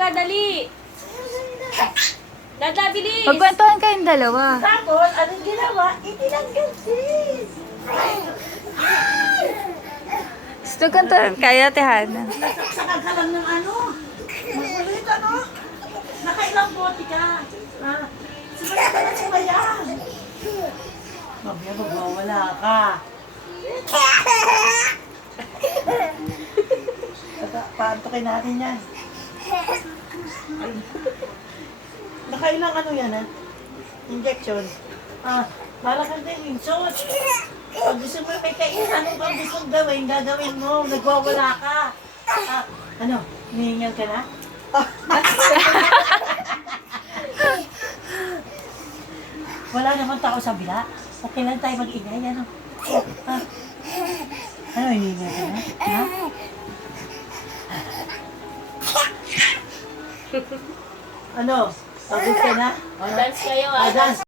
ka, dali. Dada, bilis. Magkwentuhan kayong dalawa. Tapos, anong ginawa? Itinanggal sis. Gusto kwentuhan kayo, Ate Hana. Nagsaksakan ka lang ng ano. Makulit ano. Nakailang bote ka. Sumaya ka na sumaya. Mamaya magwawala ka. Paantokin natin yan. Nakailang ano yan ha? Injection. Malakang din yung shot. Pag gusto mo may kain, ano bang gustong gawin, gagawin mo. Nagwawala ka. Ano? Hinihingal ka na? Wala naman tao sa bila. At kailan tayo mag-ingay, ano? Ano, hinihingal ka na? Ha? Ano? Pagod ka na? O, dance kayo, ah. Dance.